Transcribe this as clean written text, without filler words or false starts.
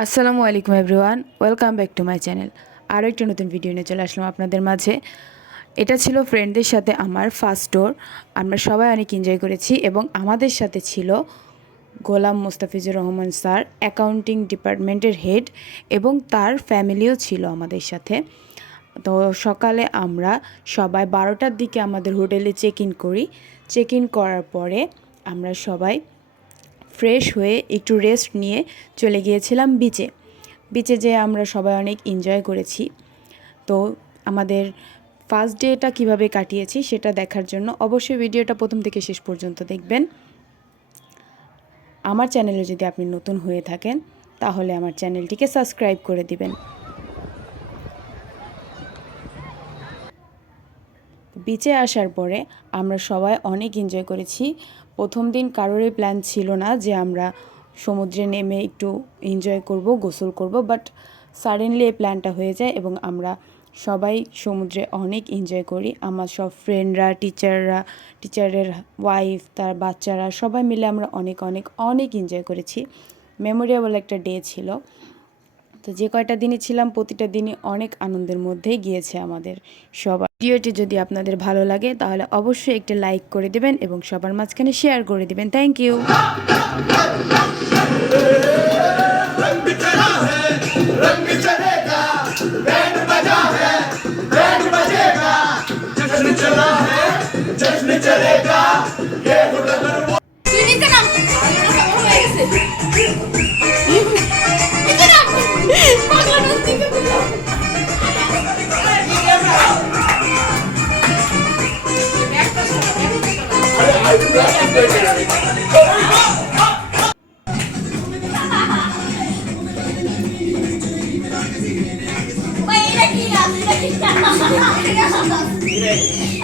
আসসালামু আলাইকুম everyone, welcome back to my channel. আরও একটি নতুন ভিডিও নিয়ে চলে আসলাম আপনাদের মাঝে। এটা ছিল ফ্রেন্ডদের সাথে আমার ফার্স্ট ট্যুর। আমরা সবাই অনেক এনজয় করেছি এবং আমাদের সাথে ছিল গোলাম মোস্তাফিজুর রহমান স্যার, অ্যাকাউন্টিং ডিপার্টমেন্টের হেড, এবং তার ফ্যামিলিও ছিল আমাদের সাথে। তো সকালে আমরা সবাই 12টার দিকে আমাদের হোটেলে চেক ইন করি। চেক ইন করার পরে আমরা সবাই ফ্রেশ হয়ে একটু রেস্ট নিয়ে চলে গিয়েছিলাম বিচে যেয়ে আমরা সবাই অনেক এনজয় করেছি। তো আমাদের ফার্স্ট ডেটা কিভাবে কাটিয়েছি সেটা দেখার জন্য অবশ্যই ভিডিওটা প্রথম থেকে শেষ পর্যন্ত দেখবেন। আমার চ্যানেলে যদি আপনি নতুন হয়ে থাকেন তাহলে আমার চ্যানেলটিকে সাবস্ক্রাইব করে দিবেন। বিচে আসার পরে আমরা সবাই অনেক এনজয় করেছি। প্রথম দিন কারোরই প্ল্যান ছিল না যে আমরা সমুদ্রে নেমে একটু এনজয় করব, গোসল করব, বাট সাডেনলি এই প্ল্যানটা হয়ে যায় এবং আমরা সবাই সমুদ্রে অনেক এনজয় করি। আমার সব ফ্রেন্ডরা, টিচারের ওয়াইফ, তার বাচ্চারা সবাই মিলে আমরা অনেক অনেক অনেক এনজয় করেছি। মেমোরেবল একটা ডে ছিল। তো যে কয়টা দিনই ছিলাম প্রতিটা দিনই অনেক আনন্দের মধ্যেই গিয়েছে আমাদের সবার। ভিডিওটি যদি আপনাদের ভালো লাগে তাহলে অবশ্যই একটি লাইক করে দেবেন এবং সবার মাঝখানে শেয়ার করে দেবেন। Thank you. Wait,